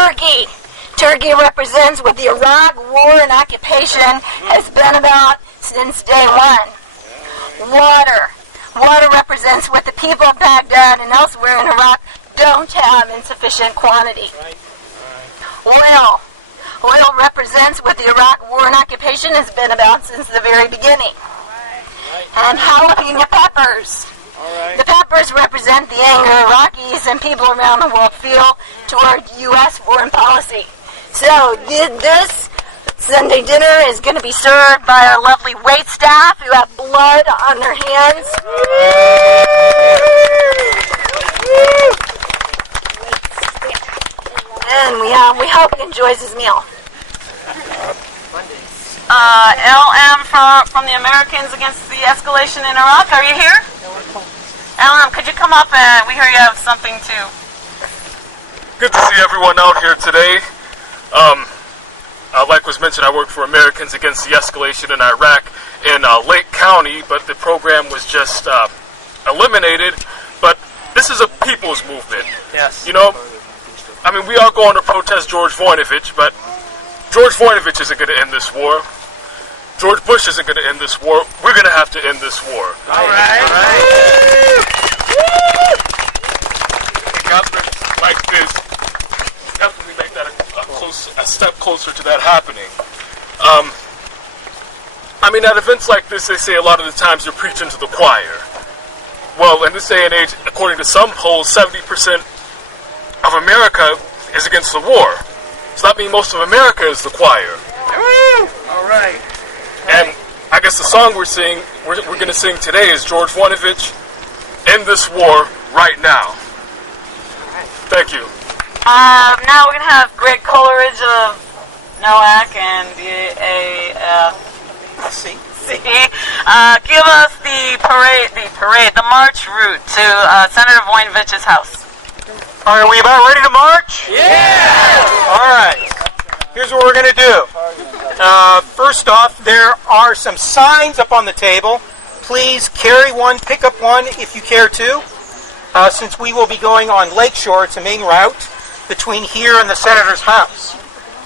Turkey. Turkey represents what the Iraq war and occupation has been about since day one. Water. Water represents what the people of Baghdad and elsewhere in Iraq don't have in sufficient quantity. Oil. Oil represents what the Iraq war and occupation has been about since the very beginning. And jalapeno peppers. The peppers represent the anger Iraqis and people around the world feel toward U.S. foreign policy. So this Sunday dinner is going to be served by our lovely wait staff who have blood on their hands. And we hope he enjoys his meal. LM from the Americans Against the Escalation in Iraq. Are you here? LM, could you come up and we hear you have something too. Good to see everyone out here today. Like was mentioned, I work for Americans Against the Escalation in Iraq in Lake County, but the program was just eliminated. But this is a people's movement. Yes. You know, I mean, we are going to protest George Voinovich, but George Voinovich isn't going to end this war. George Bush isn't going to end this war. We're going to have to end this war. All right. Governments like this definitely make that a step closer to that happening. I mean, at events like this, they say a lot of the times you're preaching to the choir. Well, in this day and age, according to some polls, 70% of America is against the war. So that means most of America is the choir. All right. And I guess the song we're going to sing today is George Voinovich, End This War Right Now. Thank you. Now we're going to have Greg Coleridge of NOAC and BAFC. Give us the march route to Senator Voinovich's house. Are we about ready to march? Yeah! All right. Here's what we're going to do. First off, there are some signs up on the table. Please carry one, pick up one if you care to. Since we will be going on Lakeshore, it's a main route between here and the Senator's house.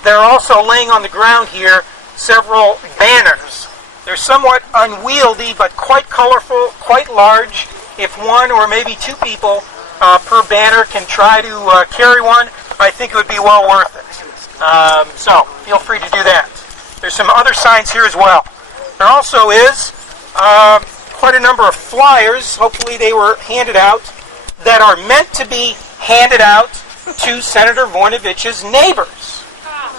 They're also laying on the ground here several banners. They're somewhat unwieldy, but quite colorful, quite large. If one or maybe two people per banner can try to carry one, I think it would be well worth it. So feel free to do that. There's some other signs here as well. There also is quite a number of flyers, hopefully they were handed out, that are meant to be handed out to Senator Voinovich's neighbors.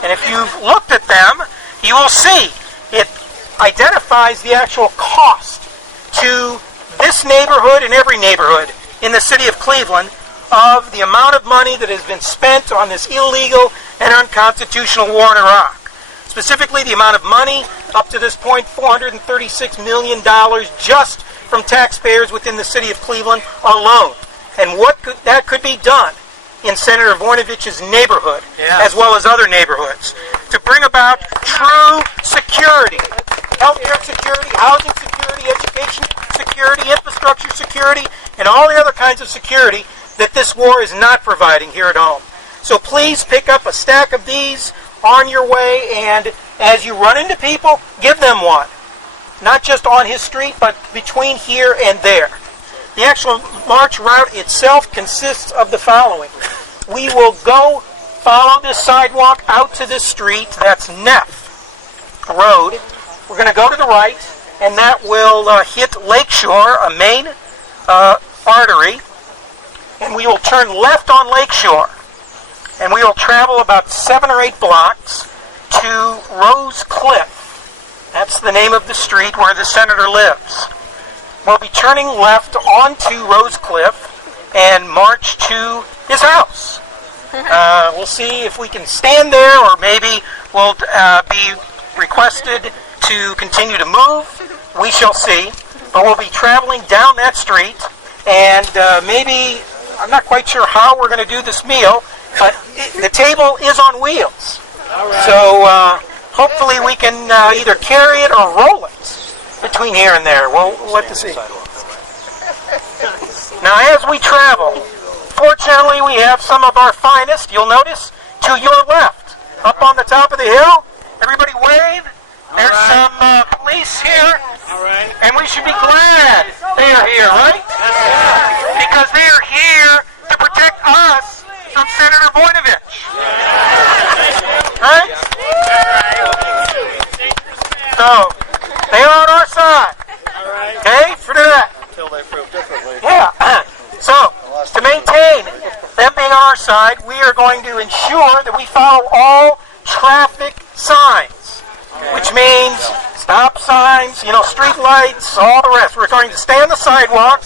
And if you've looked at them, you will see it identifies the actual cost to this neighborhood and every neighborhood in the city of Cleveland of the amount of money that has been spent on this illegal and unconstitutional war in Iraq. Specifically, the amount of money up to this point, $436 million just from taxpayers within the city of Cleveland alone. And what that could be done in Senator Voinovich's neighborhood, as well as other neighborhoods, to bring about true security, healthcare security, housing security, education security, infrastructure security, and all the other kinds of security that this war is not providing here at home. So please pick up a stack of these on your way, and as you run into people, give them one. Not just on his street, but between here and there. The actual march route itself consists of the following. We will go follow this sidewalk out to this street, that's Neff Road. We're going to go to the right, and that will hit Lakeshore, a main artery, and we will turn left on Lakeshore, and we will travel about 7 or 8 blocks to Rose Cliff. That's the name of the street where the senator lives. We'll be turning left onto Rose Cliff and march to his house. We'll see if we can stand there, or maybe we'll be requested to continue to move. We shall see. But we'll be traveling down that street, and maybe, I'm not quite sure how we're going to do this meal, but the table is on wheels. So hopefully we can either carry it or roll it between here and there. We'll let to see. Now, as we travel, fortunately we have some of our finest, you'll notice, to your left, up on the top of the hill. Everybody wave. There's some police here. And we should be glad they are here, right? Because they are here to protect us from Senator Voinovich. Right? So, they are on our side. Okay? For that. Until they prove differently. Yeah. So, to maintain them being on our side, we are going to ensure that we follow all traffic signs, which means stop signs, street lights, all the rest. We're going to stay on the sidewalk.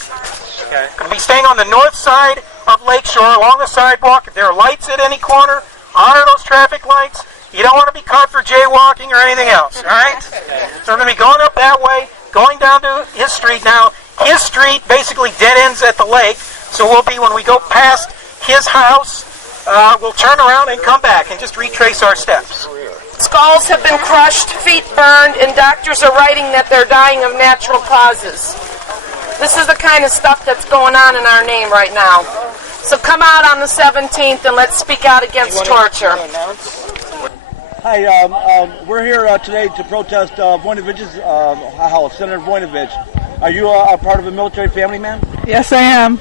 We're going to be staying on the north side of Lakeshore, along the sidewalk. If there are lights at any corner, honor those traffic lights. You don't want to be caught for jaywalking or anything else, all right? So we're going to be going up that way, going down to his street now. His street basically dead ends at the lake, so we'll be, when we go past his house, we'll turn around and come back and just retrace our steps. Skulls have been crushed, feet burned, and doctors are writing that they're dying of natural causes. This is the kind of stuff that's going on in our name right now. So come out on the 17th and let's speak out against torture. Hi, we're here today to protest Voinovich's house, Senator Voinovich. Are you a part of a military family, ma'am? Yes, I am.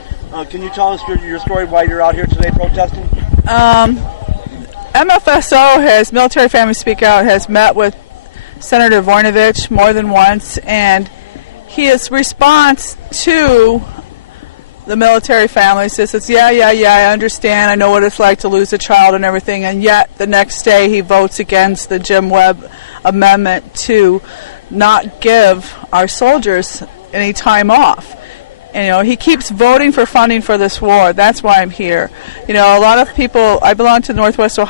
Can you tell us your story why you're out here today protesting? MFSO has, Military Family Speak Out, has met with Senator Voinovich more than once, and his response to the military family says, yeah, I understand, I know what it's like to lose a child and everything, and yet the next day he votes against the Jim Webb amendment to not give our soldiers any time off. And, he keeps voting for funding for this war. That's why I'm here. A lot of people, I belong to Northwest Ohio.